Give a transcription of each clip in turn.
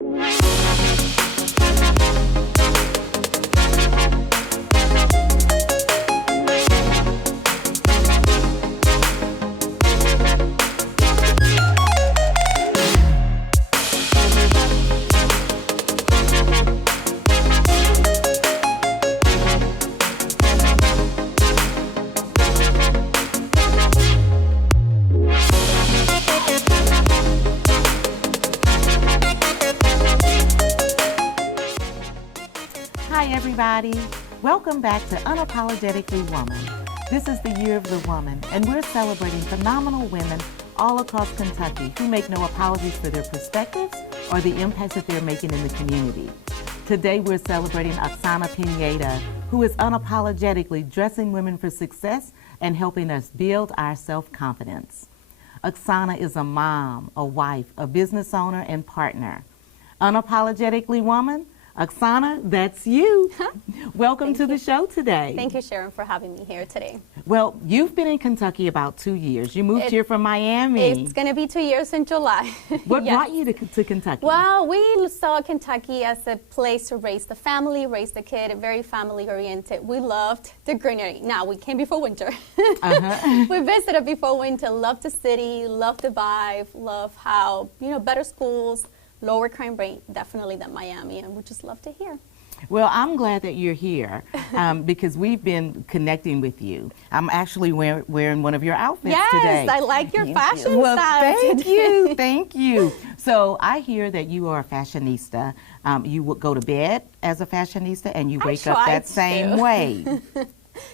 Hi everybody, welcome back to Unapologetically Woman. This is the year of the woman, and we're celebrating phenomenal women all across Kentucky who make no apologies for their perspectives or the impacts that they're making in the community. Today we're celebrating Oxana Pineda, who is unapologetically dressing women for success and helping us build our self-confidence. Oxana is a mom, a wife, a business owner, and partner. Unapologetically Woman, Oxana, that's you. Welcome to the show today. Thank you, Sharon, for having me here today. Well, you've been in Kentucky about 2 years. You moved here from Miami. It's going to be 2 years in July. What Yes. brought you to Kentucky? Well, we saw Kentucky as a place to raise the family, raise the kid, very family-oriented. We loved the greenery. Now, we came before winter. We visited before winter, loved the city, loved the vibe, love how, better schools, lower crime rate, definitely than Miami, and we just love to hear. Well, I'm glad that you're here because we've been connecting with you. I'm actually wearing one of your outfits today. Yes, I like your fashion Well, style. thank you, thank you. So I hear that you are a fashionista. You would go to bed as a fashionista and you wake up that same way.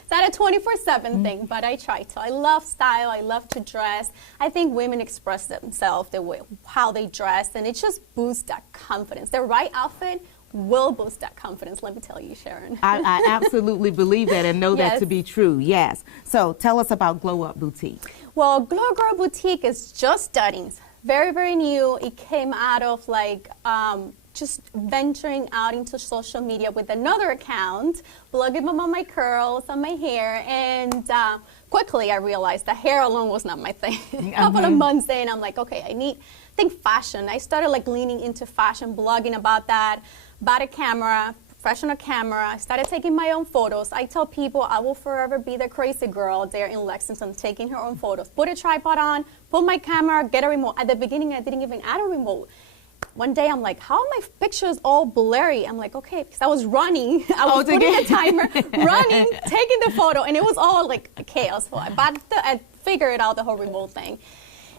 It's not a 24/7 thing, but I try to. I love style. I love to dress. I think women express themselves the way how they dress, and it just boosts that confidence. The right outfit will boost that confidence. Let me tell you, Sharon. I absolutely believe that and know that to be true. Yes. So tell us about Glow Up Boutique. Well, Glow Girl Boutique is just starting. Very, very new. It came out of just venturing out into social media with another account, blogging about my curls and my hair, and quickly I realized that hair alone was not my thing. A couple of months in, I'm like, okay, I think fashion. I started leaning into fashion, blogging about that, bought a camera, professional camera. I started taking my own photos. I tell people I will forever be the crazy girl there in Lexington taking her own photos. Put a tripod on, put my camera, get a remote. At the beginning, I didn't even add a remote. One day I'm like, how are my pictures all blurry? I'm like, okay, because I was running. I was putting the timer, running, taking the photo, and it was all like a chaos. So I figured out the whole remote thing.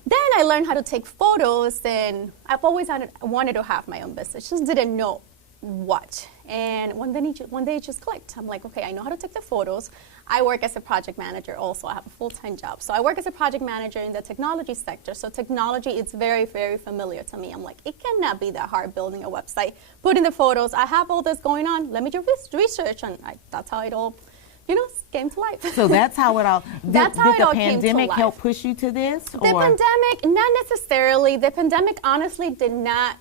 Then I learned how to take photos, and I've always wanted to have my own business, just didn't know what. And one day it just clicked. I'm like, okay, I know how to take the photos. I work as a project manager also. I have a full-time job. So I work as a project manager in the technology sector. So technology is very, very familiar to me. I'm like, it cannot be that hard building a website, putting the photos. I have all this going on. Let me do research. And that's how it all, came to life. So that's how it all, did the pandemic came to help push you to this? The pandemic, not necessarily. The pandemic honestly did not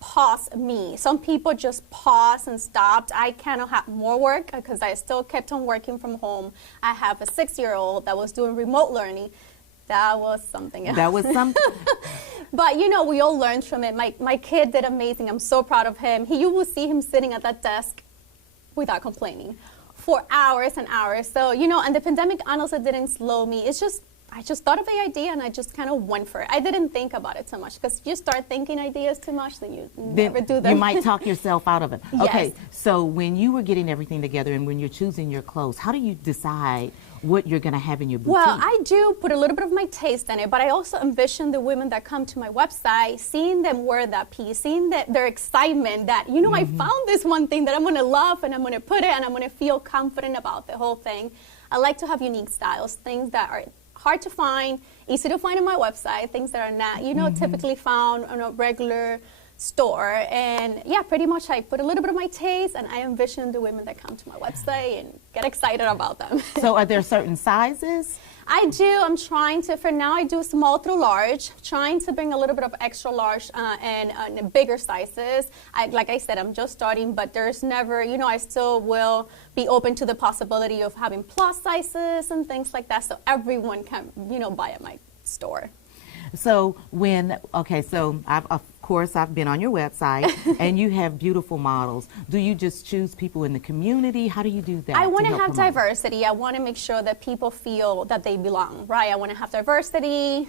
pause me. Some people just paused and stopped. I kind of had more work because I still kept on working from home. I have a 6-year-old that was doing remote learning. That was something else. That was something. But we all learned from it. My kid did amazing. I'm so proud of him. You will see him sitting at that desk without complaining for hours and hours. So, and the pandemic honestly didn't slow me. I just thought of the idea and I just kind of went for it. I didn't think about it so much because you start thinking ideas too much, then you never do them. You might talk yourself out of it. Yes. Okay, so when you were getting everything together and when you're choosing your clothes, how do you decide what you're going to have in your boutique? Well, I do put a little bit of my taste in it, but I also envision the women that come to my website, seeing them wear that piece, seeing their excitement that, I found this one thing that I'm going to love and I'm going to put it and I'm going to feel confident about the whole thing. I like to have unique styles, things that are hard to find, easy to find on my website, things that are not, typically found on a regular store. And yeah, pretty much I put a little bit of my taste and I envision the women that come to my website and get excited about them. So are there certain sizes? I do. I'm trying to, for now I do small through large, trying to bring a little bit of extra large and bigger sizes. Like I said, I'm just starting, but there's never, I still will be open to the possibility of having plus sizes and things like that so everyone can, buy at my store. So so of course, I've been on your website, and you have beautiful models. Do you just choose people in the community? How do you do that? I want to help have promote? diversity. I want to make sure that people feel that they belong, right? I want to have diversity,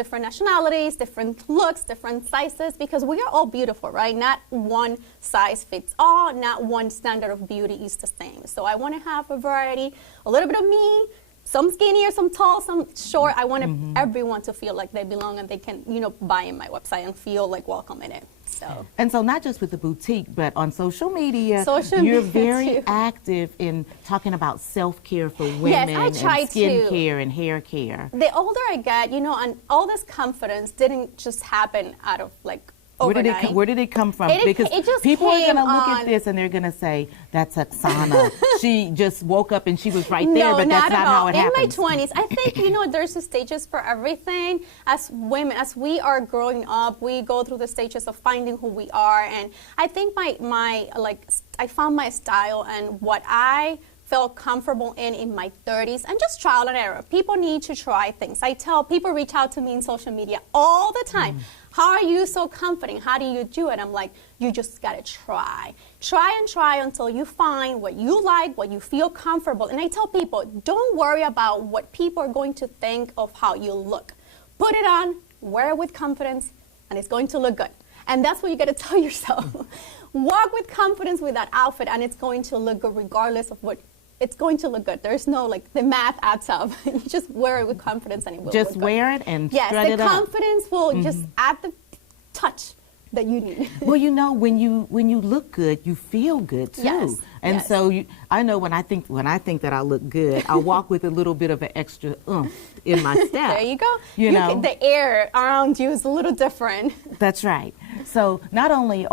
different nationalities, different looks, different sizes, because we are all beautiful, right? Not one size fits all, not one standard of beauty is the same. So I want to have a variety, a little bit of me, some skinnier, some tall, some short. I want everyone to feel like they belong and they can, buy in my website and feel like welcome in it. So. And so not just with the boutique, but on social media, Social you're media very too. active in talking about self-care for women Yes, I try and skin to. care and hair care. The older I get, and all this confidence didn't just happen out of like overnight. Where did it come from? It just people are going to came look on. at this and they're going to say, that's Oxana. She just woke up and she was right there, No, but that's not at how all. it happens. In my 20s, I think, there's stages for everything. As women, as we are growing up, we go through the stages of finding who we are. And I think I found my style and what I felt comfortable in my 30s, and just trial and error. People need to try things. I tell people, reach out to me in social media all the time. How are you so confident? How do you do it? I'm like, you just gotta try. Try and try until you find what you like, what you feel comfortable. And I tell people, don't worry about what people are going to think of how you look. Put it on, wear it with confidence, and it's going to look good. And that's what you gotta tell yourself. Walk with confidence with that outfit, and it's going to look good regardless of what. It's going to look good. There's no, the math adds up. You just wear it with confidence and it will Just look good. wear it and yes, strut it the up. confidence will just add the touch that you need. Well, when you look good, you feel good too. Yes, And yes. so I know when I think that I look good, I walk with a little bit of an extra in my step. There you go. know. The air around you is a little different. That's right. So not only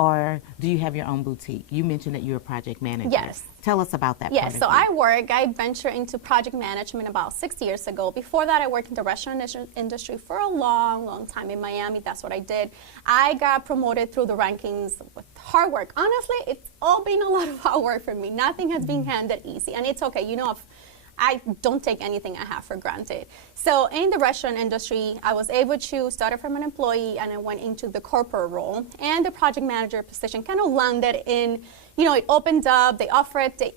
do you have your own boutique, you mentioned that you're a project manager. Yes. Tell us about that. Yes, so I ventured into project management about 6 years ago. Before that, I worked in the restaurant industry for a long, long time in Miami. That's what I did. I got promoted through the rankings with hard work. Honestly, it's all been a lot of hard work for me. Nothing has been handed easy, and it's okay. I don't take anything I have for granted. So in the restaurant industry, I was able to start from an employee and I went into the corporate role, and the project manager position kind of landed in, it opened up, they offered, they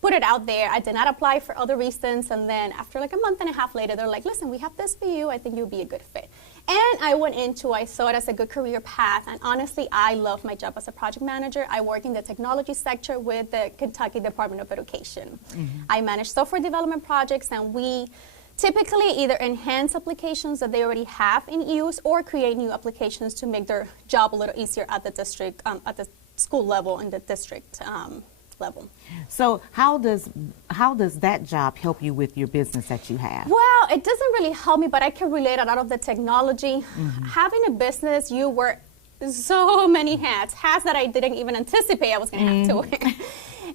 put it out there. I did not apply for other reasons, and then after a month and a half later, they're like, listen, we have this for you. I think you'll be a good fit. And I saw it as a good career path, and honestly, I love my job as a project manager. I work in the technology sector with the Kentucky Department of Education. I manage software development projects, and we typically either enhance applications that they already have in use or create new applications to make their job a little easier at the district, at the school level and the district level. So how does that job help you with your business that you have? Well, it doesn't really help me, but I can relate a lot of the technology. Having a business, you wear so many hats that I didn't even anticipate I was going to have to wear.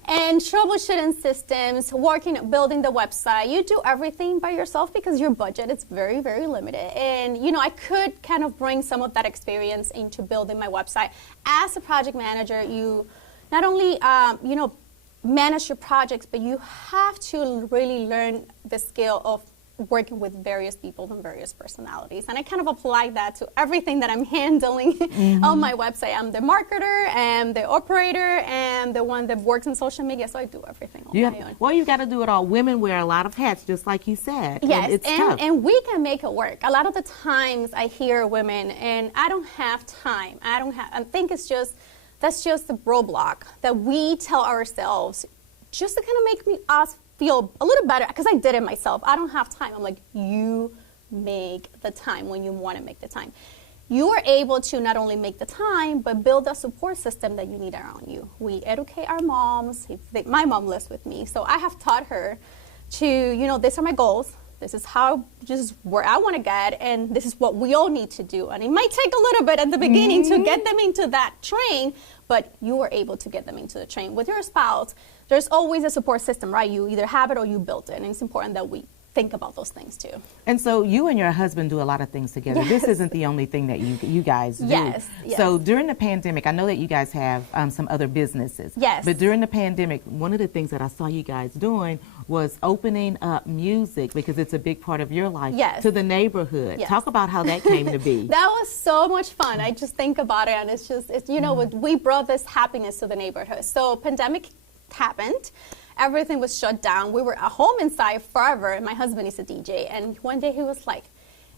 And troubleshooting systems, building the website. You do everything by yourself because your budget is very, very limited. And, I could kind of bring some of that experience into building my website. As a project manager, you not only, manage your projects, but you have to really learn the skill of working with various people and various personalities. And I kind of apply that to everything that I'm handling on my website. I'm the marketer and the operator and the one that works in social media, so I do everything on my own. Well, you got to do it all. Women wear a lot of hats, just like you said. Yes, and it's tough. And we can make it work. A lot of the times I hear women, and I don't have time. I think that's just the roadblock that we tell ourselves just to kind of make us feel a little better, because I did it myself. I don't have time. I'm like, you make the time when you want to make the time. You are able to not only make the time, but build a support system that you need around you. We educate our moms. My mom lives with me, so I have taught her to, these are my goals. This is where I want to get, and this is what we all need to do. And it might take a little bit at the beginning to get them into that train, but you are able to get them into the train. With your spouse, there's always a support system, right? You either have it or you built it, and it's important that we think about those things too. And so you and your husband do a lot of things together. Yes. This isn't the only thing that you guys do. Yes, yes. So during the pandemic, I know that you guys have some other businesses. Yes. But during the pandemic, one of the things that I saw you guys doing was opening up music, because it's a big part of your life, Yes. to the neighborhood. Yes. Talk about how that came to be. That was so much fun. I just think about it, and it's just, we brought this happiness to the neighborhood. So pandemic happened. Everything was shut down. We were at home inside forever, and my husband is a DJ. And one day he was like,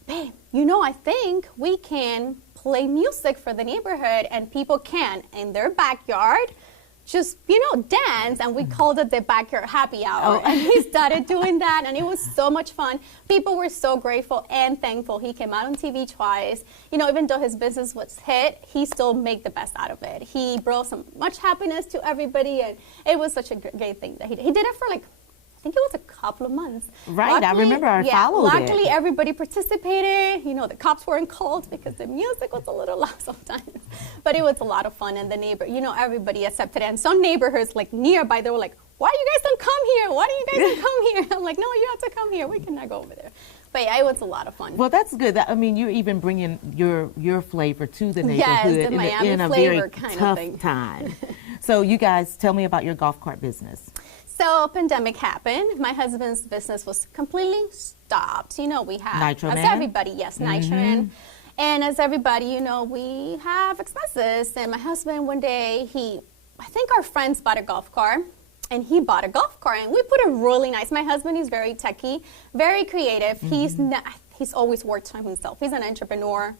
babe, I think we can play music for the neighborhood, and people can, in their backyard, just, dance, and we called it the backyard happy hour. Oh. And he started doing that, and it was so much fun. People were so grateful and thankful. He came out on TV twice. Even though his business was hit, he still made the best out of it. He brought so much happiness to everybody, and it was such a great thing that he did. He did it for I think it was a couple of months. Right, luckily, I remember I followed it. Luckily, everybody participated. The cops weren't called because the music was a little loud sometimes. But it was a lot of fun, and the neighbor, everybody accepted it. And some neighborhoods, nearby, they were like, why do you guys don't come here? Why do you guys don't come here? I'm like, no, you have to come here. We cannot go over there. But yeah, it was a lot of fun. Well, that's good. You're even bringing your flavor to the neighborhood, yes, the Miami in a flavor very kind tough of thing. time. So you guys, tell me about your golf cart business. So pandemic happened. My husband's business was completely stopped. We had, Nitro as Man? everybody, yes, Nitro Man. And as everybody, we have expenses. And my husband, one day, I think our friends bought a golf cart. And he bought a golf cart, and we put it really nice. My husband is very techie, very creative. He's always worked on himself. He's an entrepreneur.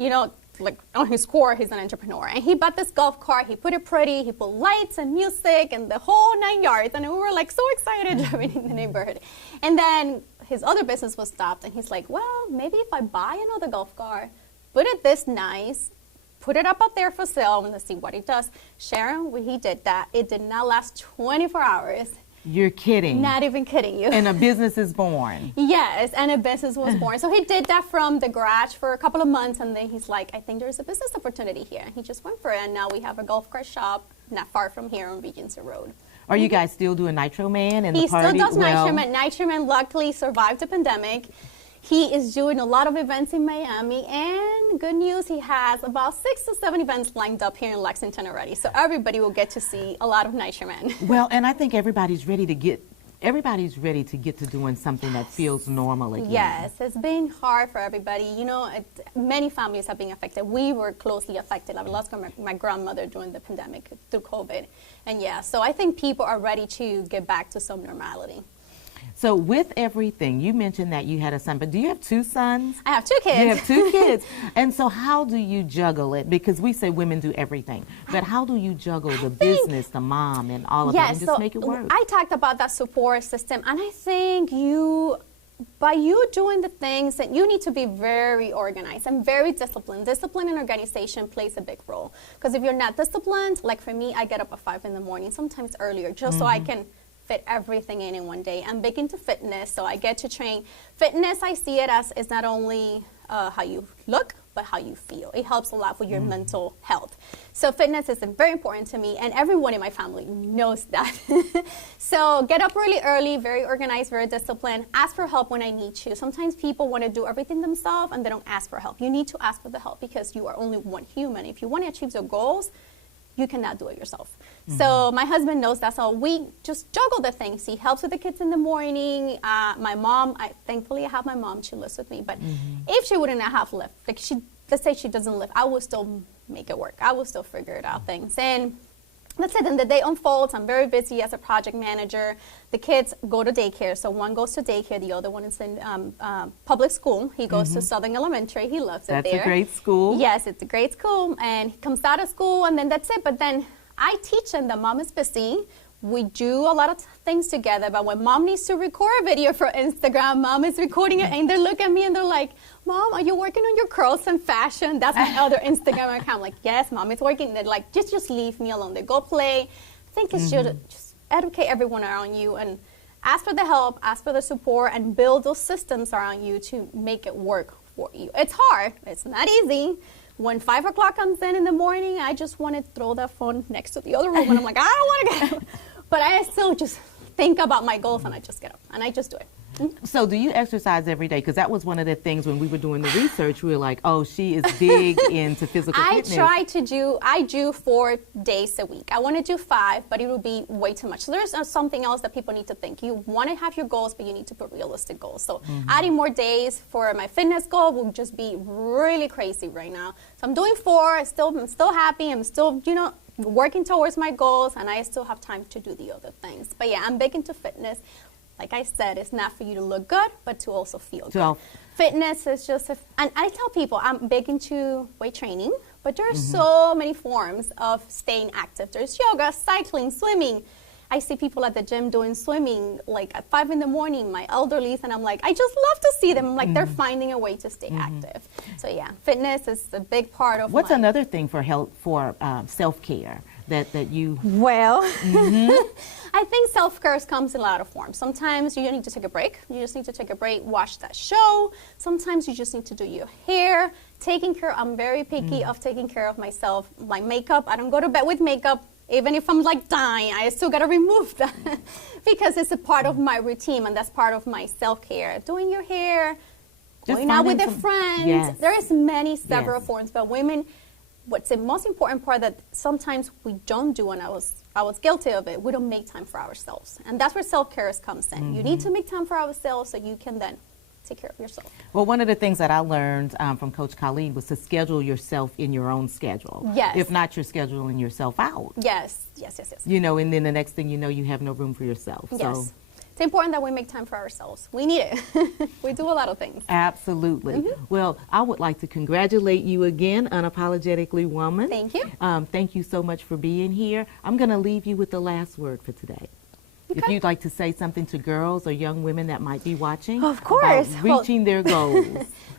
On his core, he's an entrepreneur. And he bought this golf cart. He put it pretty. He put lights and music and the whole 9 yards. And we were so excited driving in the neighborhood. And then his other business was stopped. And he's like, well, maybe if I buy another golf cart, put it this nice, put it up there for sale, and let's see what it does. Sharon, when he did that, it did not last 24 hours. You're kidding. Not even kidding you. And a business is born. Yes, and a business was born. So he did that from the garage for a couple of months, and then he's like, I think there's a business opportunity here. And he just went for it, and now we have a golf cart shop not far from here on Regency Road. Are you guys still doing Nitro Man and He the party? still does Nitro Man. Nitro Man luckily survived the pandemic. He is doing a lot of events in Miami, and good news, he has about 6 to 7 events lined up here in Lexington already. So everybody will get to see a lot of Nitro Man. Well, and I think everybody's ready to get to doing something that feels normal again. Yes, it's been hard for everybody. Many families have been affected. We were closely affected. I lost my grandmother during the pandemic through COVID. And so I think people are ready to get back to some normality. So with everything, you mentioned that you had a son, but do you have 2 sons? I have 2 kids. You have 2 kids. And so how do you juggle it? Because we say women do everything. But how do you juggle the business, the mom, and all of that, and just make it work? I talked about that support system, and I think by you doing the things, that you need to be very organized and very disciplined. Discipline and organization plays a big role. Because if you're not disciplined, like for me, I get up at 5 in the morning, sometimes earlier, just so I can fit everything in one day. I'm big into fitness, so I get to train. Fitness, I see it as is not only how you look, but how you feel. It helps a lot with your mental health. So fitness is very important to me, and everyone in my family knows that. So get up really early, very organized, very disciplined. Ask for help when I need to. Sometimes people want to do everything themselves, and they don't ask for help. You need to ask for the help, because you are only one human. If you want to achieve your goals, you cannot do it yourself. So my husband knows that, so we just juggle the things. He helps with the kids in the morning. My mom, thankfully I have my mom, she lives with me, but if she wouldn't have lived, let's say she doesn't live, I would still make it work. I will still figure it out things. And that's it. Then the day unfolds. I'm very busy as a project manager. The kids go to daycare. So one goes to daycare. The other one is in public school. He goes to Southern Elementary. He loves it there. That's a great school. Yes, it's a great school. And he comes out of school, and then that's it. But then I teach him that mom is busy. We do a lot of things together, but when mom needs to record a video for Instagram, mom is recording it, and they look at me and they're like, Mom, are you working on your curls and fashion? That's my other Instagram account. I'm like, yes, Mom, it's working. They're like, just leave me alone. They go play. I think it should just educate everyone around you and ask for the help, ask for the support, and build those systems around you to make it work for you. It's hard. It's not easy. When 5 o'clock comes in the morning, I just want to throw that phone next to the other room, and I'm like, I don't want to get up. But I still just think about my goals, and I just get up, and I just do it. So do you exercise every day? Because that was one of the things when we were doing the research, we were like, oh, she is big into physical fitness. I do 4 days a week. I want to do 5, but it will be way too much. So there's something else that people need to think. You want to have your goals, but you need to put realistic goals. So adding more days for my fitness goal will just be really crazy right now. So I'm doing 4. I'm still happy. I'm still, working towards my goals, and I still have time to do the other things. But yeah, I'm big into fitness. Like I said, it's not for you to look good, but to also feel good. Fitness is just, and I tell people I'm big into weight training, but there are so many forms of staying active. There's yoga, cycling, swimming. I see people at the gym doing swimming like at 5 in the morning, my elderlies, and I'm like, I just love to see them. Like they're finding a way to stay active. So yeah, fitness is a big part of What's another thing for self-care that you... Well, I think self-care comes in a lot of forms. Sometimes you need to take a break. You just need to take a break, watch that show. Sometimes you just need to do your hair. I'm very picky of taking care of myself. Like makeup, I don't go to bed with makeup. Even if I'm like dying, I still gotta remove that because it's a part of my routine, and that's part of my self-care. Doing your hair, going out with a friend. Yes. There is several forms, but women, what's the most important part that sometimes we don't do, and I was guilty of it, we don't make time for ourselves. And that's where self-care comes in. You need to make time for ourselves so you can then take care of yourself. Well, one of the things that I learned from Coach Colleen was to schedule yourself in your own schedule. Yes. If not, you're scheduling yourself out. Yes. And then the next thing you know, you have no room for yourself. Yes. So. It's important that we make time for ourselves. We need it. We do a lot of things. Absolutely. Well, I would like to congratulate you again, Unapologetically Woman. Thank you. Thank you so much for being here. I'm going to leave you with the last word for today. Okay. If you'd like to say something to girls or young women that might be watching, of course, about reaching their goals.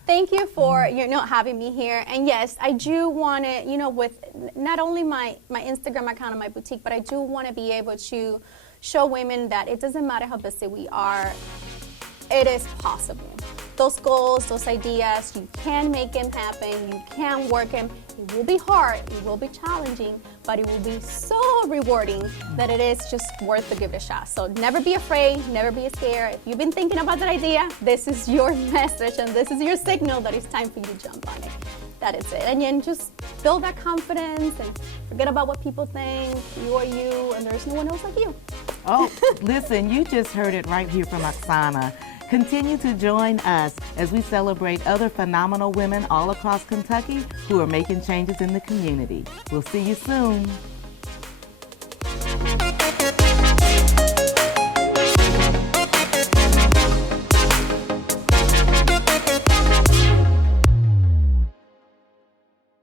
Thank you for having me here. And yes, I do want to, with not only my Instagram account and my boutique, but I do want to be able to show women that it doesn't matter how busy we are, it is possible. Those goals, those ideas, you can make them happen, you can work them. It will be hard, it will be challenging, but it will be so rewarding that it is just worth to give it a shot. So never be afraid, never be scared. If you've been thinking about that idea, this is your message and this is your signal that it's time for you to jump on it. That is it. And then just build that confidence and forget about what people think. You are you, and there's no one else like you. Oh, listen, you just heard it right here from Oxana. Continue to join us as we celebrate other phenomenal women all across Kentucky who are making changes in the community. We'll see you soon.